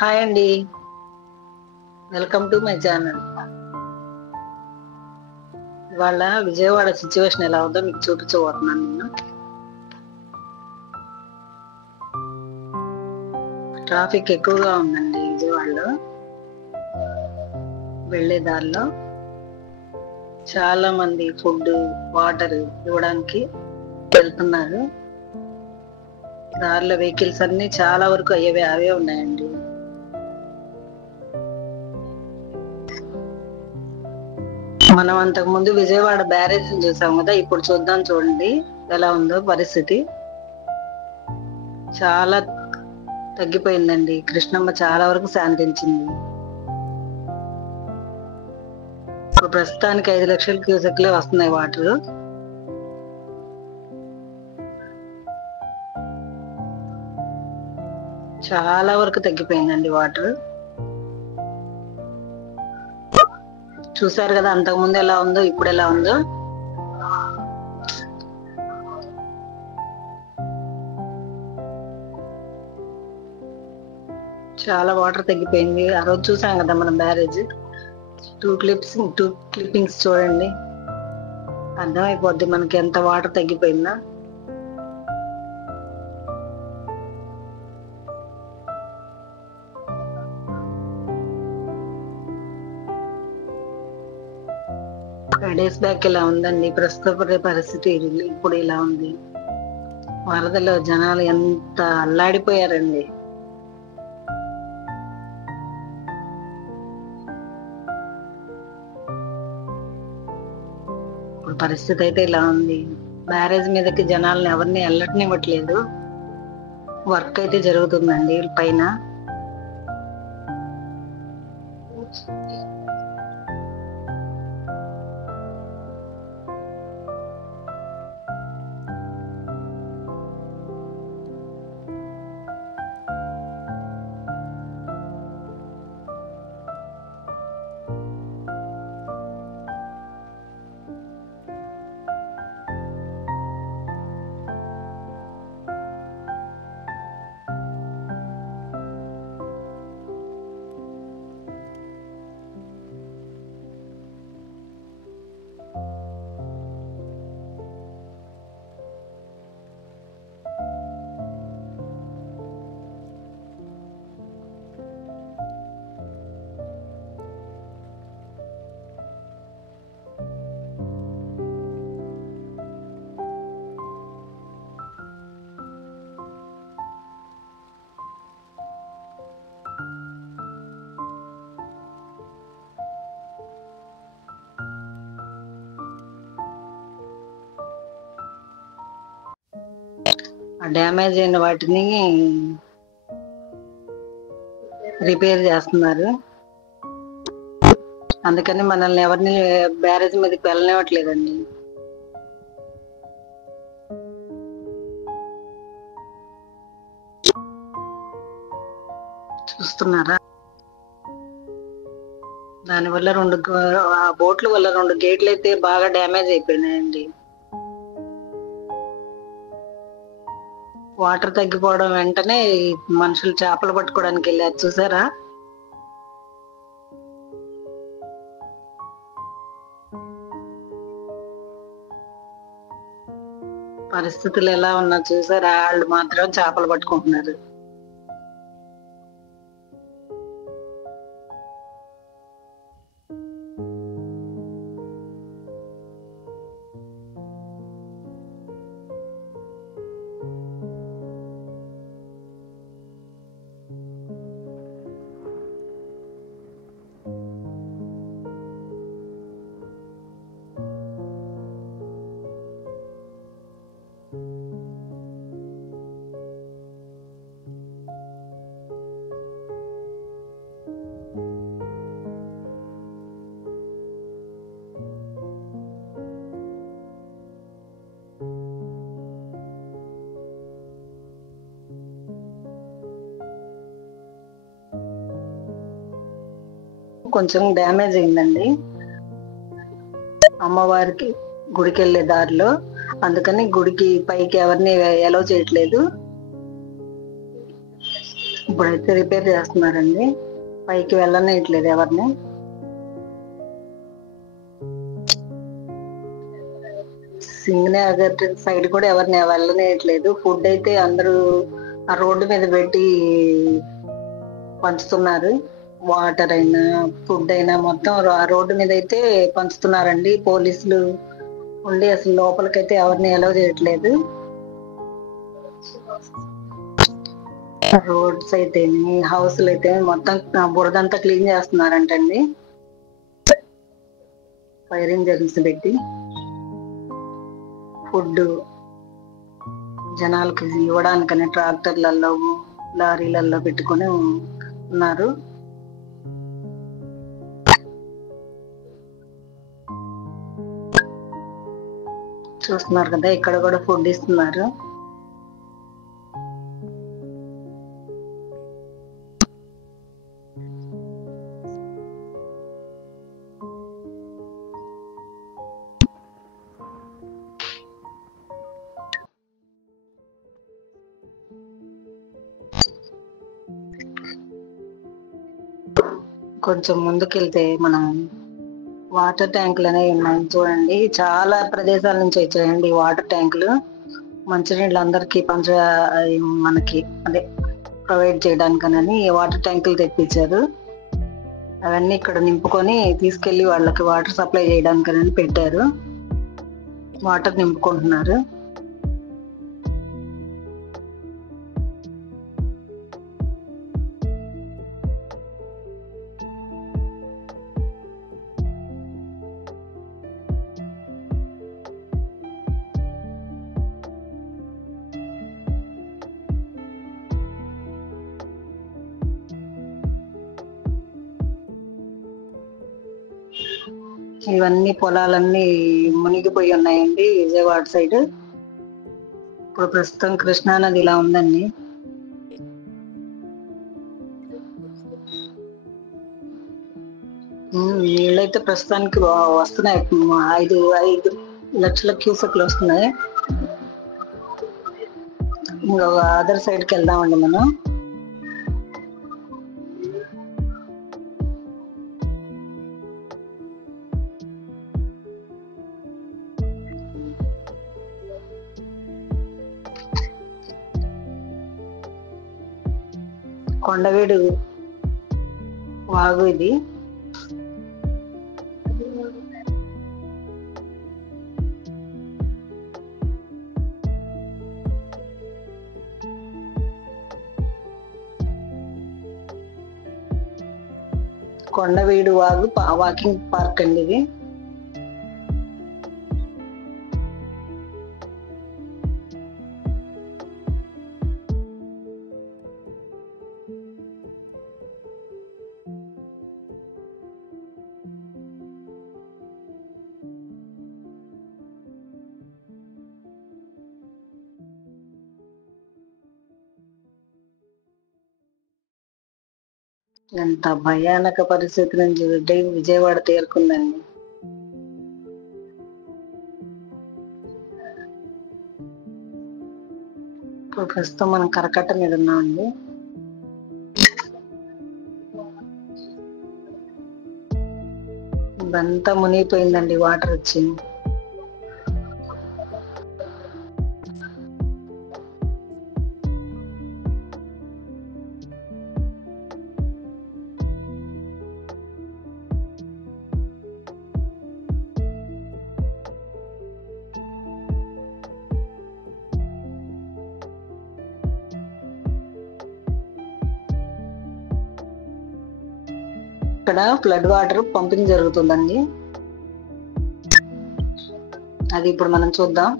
Hi అండి, welcome to my channel. ఇవాళ Vijayawada situation ఎలా ఉందో మీకు చూపించబోతున్నాను. నేను ట్రాఫిక్ ఎక్కువగా ఉందండి విజయవాడలో. వెళ్లే దారిలో చాలా మంది ఫుడ్, వాటర్ ఇవ్వడానికి వెళ్తున్నారు. దారిలో వెహికల్స్ అన్ని చాలా వరకు అవే ఉన్నాయండి. మనం అంతకు ముందు విజయవాడ బ్యారేజ్ చూసాం కదా, ఇప్పుడు చూద్దాం. చూడండి ఎలా ఉందో పరిస్థితి. చాలా తగ్గిపోయిందండి. కృష్ణమ్మ చాలా వరకు శాంతించింది. ఇప్పుడు ప్రస్తుతానికి 5 లక్షల క్యూసెక్లే వస్తున్నాయి వాటర్. చాలా వరకు తగ్గిపోయిందండి వాటర్. చూసారు కదా అంతకు ముందు ఎలా ఉందో, ఇప్పుడు ఎలా ఉందో. చాలా వాటర్ తగ్గిపోయింది. ఆ రోజు చూసాం కదా మనం బ్యారేజ్. టూ క్లిప్పింగ్స్ చూడండి, అర్థమైపోద్ది మనకి ఎంత వాటర్ తగ్గిపోయిందా. డేస్ బ్యాక్ ఇలా ఉందండి, ప్రస్తుత పరిస్థితి ఇప్పుడు ఇలా ఉంది. వరదలో జనాలు ఎంత అల్లాడిపోయారండి. ఇప్పుడు పరిస్థితి అయితే ఇలా ఉంది. బ్యారేజ్ మీదకి జనాలను ఎవరిని వెళ్ళటనివ్వట్లేదు. వర్క్ అయితే జరుగుతుందండి పైన. డ్యామేజ్ అయిన వాటిని రిపేర్ చేస్తున్నారు. అందుకని మనల్ని ఎవరిని బ్యారేజ్ మీదకి వెళ్ళనివ్వట్లేదండి. చూస్తున్నారా? దానివల్ల ఆ బోట్ల వల్ల 2 గేట్లు అయితే బాగా డ్యామేజ్ అయిపోయినాయండి. వాటర్ తగ్గిపోవడం వెంటనే మనుషులు చేపలు పట్టుకోవడానికి వెళ్ళారు. చూసారా? పరిస్థితులు ఎలా ఉన్నా చూసారా? వాళ్ళు మాత్రం చేపలు పట్టుకుంటున్నారు. కొంచెం డ్యామేజ్ అయిందండి అమ్మవారికి గుడికి వెళ్ళే దారిలో. అందుకని గుడికి పైకి ఎవరిని ఎలో చేయట్లేదు. ఇప్పుడైతే రిపేర్ చేస్తున్నారండి. పైకి వెళ్ళనేయట్లేదు ఎవరిని. సింగనగర్ సైడ్ కూడా ఎవరిని వెళ్ళనేయట్లేదు. ఫుడ్ అయితే అందరూ ఆ రోడ్డు మీద పెట్టి పంచుతున్నారు. వాటర్ అయినా ఫుడ్ అయినా మొత్తం ఆ రోడ్డు మీద అయితే పంచుతున్నారండి. పోలీసులు ఉండి అసలు లోపలికైతే ఎవరిని అలౌ చేయట్లేదు. రోడ్స్ అయితే హౌస్లు అయితే మొత్తం బురదంతా క్లీన్ చేస్తున్నారంటండి. ఫైర్ ఇంజన్స్ పెట్టి ఫుడ్ జనాలకి ఇవ్వడానికని ట్రాక్టర్లలో లారీలలో పెట్టుకొని ఉన్నారు. చూస్తున్నారు కదా, ఇక్కడ కూడా ఫుడ్ ఇస్తున్నారు. కొంచెం ముందుకెళ్తే మనం వాటర్ ట్యాంకులు అనేవి ఉన్నాయి చూడండి. చాలా ప్రదేశాల నుంచి వచ్చాయండి ఈ వాటర్ ట్యాంకులు. మంచినీళ్ళు అందరికి మనకి అదే ప్రొవైడ్ చేయడానికని వాటర్ ట్యాంకులు తెప్పించారు. అవన్నీ ఇక్కడ నింపుకొని తీసుకెళ్లి వాళ్ళకి వాటర్ సప్లై చేయడానికని పెట్టారు. వాటర్ నింపుకుంటున్నారు. ఇవన్నీ పొలాలన్నీ మునిగిపోయి ఉన్నాయండి విజయవాడ సైడ్. ఇప్పుడు ప్రస్తుతం కృష్ణా నది ఇలా ఉందండి. నీళ్ళైతే ప్రస్తుతానికి వస్తున్నాయి. 5 లక్షల క్యూసెక్లు వస్తున్నాయి. ఇంకా అదర్ సైడ్కి వెళ్దామండి మనం. కొండవీడు వాగు ఇది. కొండవీడు వాగు వాకింగ్ పార్క్ అండి ఇది. ఎంత భయానక పరిస్థితి నుంచి విజయవాడ తేరుకుందండి. ఇప్పుడు ప్రస్తుతం మనం కరకట్ట మీద ఉన్నామండి. ఇదంతా మునిగిపోయిందండి వాటర్ వచ్చి. ఇక్కడ ఫ్లడ్ వాటర్ పంపింగ్ జరుగుతుందండి. అది ఇప్పుడు మనం చూద్దాం.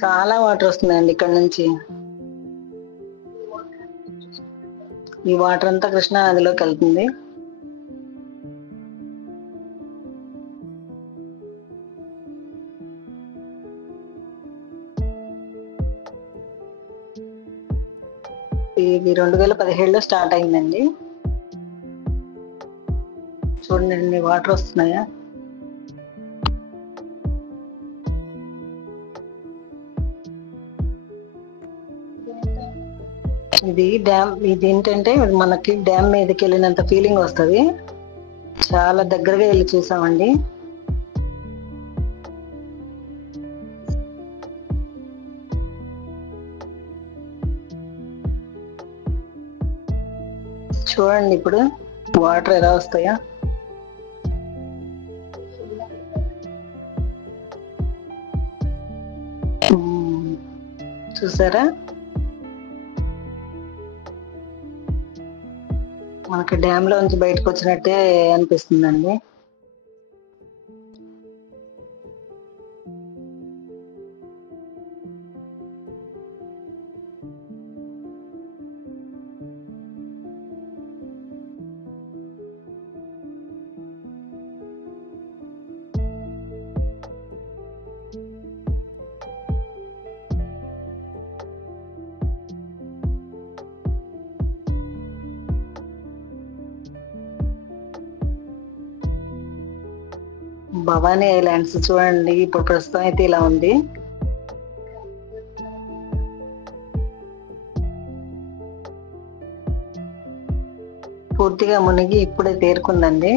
చాలా వాటర్ వస్తున్నాయండి ఇక్కడ నుంచి. ఈ వాటర్ అంతా కృష్ణా నదిలోకి వెళ్తుంది. ఇది 2017లో స్టార్ట్ అయిందండి. చూడండి వాటర్ వస్తున్నాయా. ఇది డ్యామ్, ఇది ఏంటంటే మనకి డ్యామ్ మీదకి వెళ్ళినంత ఫీలింగ్ వస్తుంది. చాలా దగ్గరగా వెళ్ళి చూసామండి. చూడండి ఇప్పుడు వాటర్ ఎలా వస్తాయా. చూసారా, మనకి డ్యామ్ లో నుంచి బయటకు వచ్చినట్టే అనిపిస్తుందండి. భవానీ ఐలాండ్స్ చూడండి, ఇప్పుడు ప్రస్తుతం అయితే ఇలా ఉంది. పూర్తిగా మునిగి ఇప్పుడే తేరుకుందండి.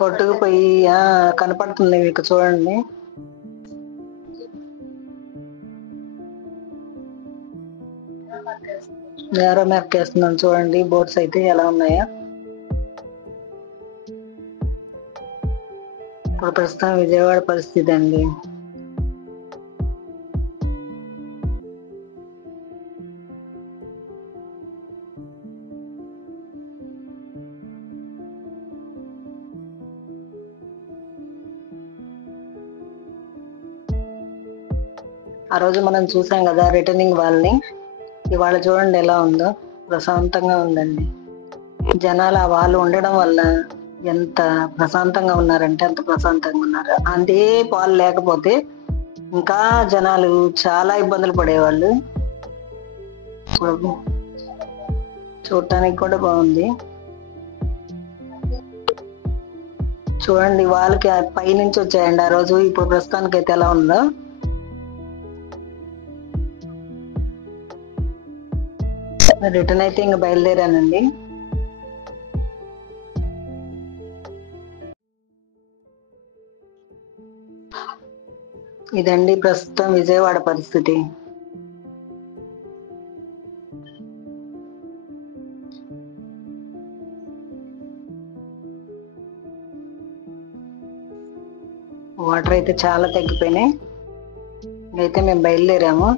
కొట్టుకుపోయి కనపడుతుంది మీకు, చూడండి. నేరో మ్యాప్ వేస్తున్నాను చూడండి, బోట్స్ అయితే ఎలా ఉన్నాయా. ఇప్పుడు ప్రస్తుతం విజయవాడ పరిస్థితి అండి. ఆ రోజు మనం చూసాం కదా రిటర్నింగ్ వాళ్ళని, ఇవాళ చూడండి ఎలా ఉందో, ప్రశాంతంగా ఉందండి. జనాలు ఆ వాళ్ళు ఉండడం వల్ల ఎంత ప్రశాంతంగా ఉన్నారంటే అంత ప్రశాంతంగా ఉన్నారు. అంతే పాలు లేకపోతే ఇంకా జనాలు చాలా ఇబ్బందులు పడేవాళ్ళు. చూడటానికి కూడా బాగుంది. చూడండి వాళ్ళకి పై నుంచి వచ్చాయండి ఆ రోజు, ఇప్పుడు ప్రస్తుతానికి అయితే ఎలా ఉందో. రిటర్న్ అయితే ఇంకా బయలుదేరానండి. ఇదండి ప్రస్తుతం విజయవాడ పరిస్థితి. వాటర్ అయితే చాలా తగ్గిపోయినాయి. అయితే మేము బయలుదేరాము.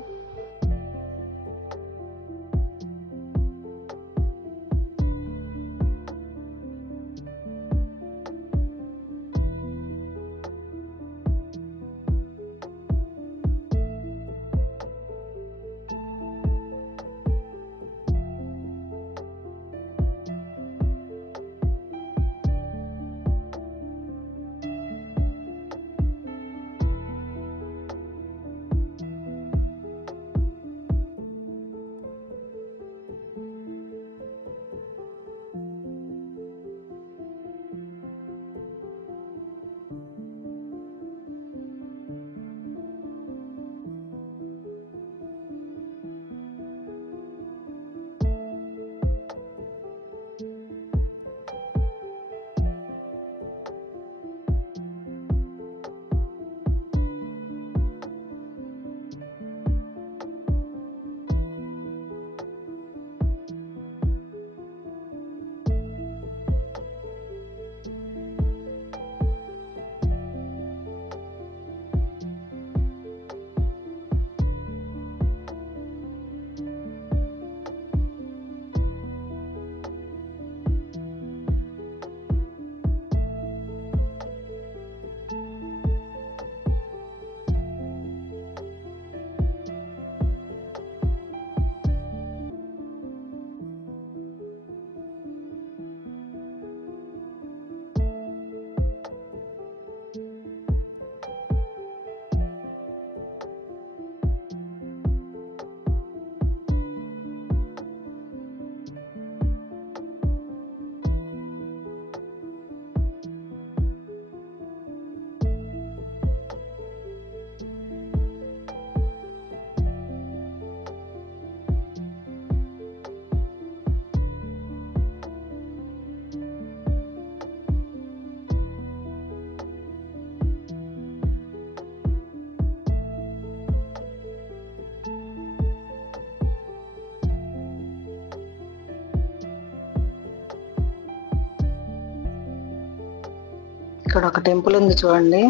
ఇక్కడ ఒక టెంపుల్ ఉంది చూడండి.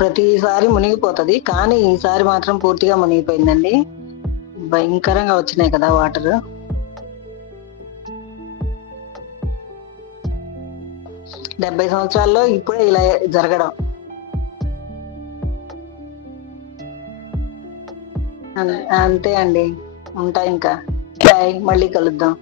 ప్రతిసారి మునిగిపోతది, కానీ ఈసారి మాత్రం పూర్తిగా మునిగిపోయిందండి. భయంకరంగా వచ్చినాయి కదా వాటర్. 70 సంవత్సరాల్లో ఇప్పుడే ఇలా జరగడం. అంతే అండి. ఉంటా ఇంకా. బాయ్, మళ్ళీ కలుద్దాం.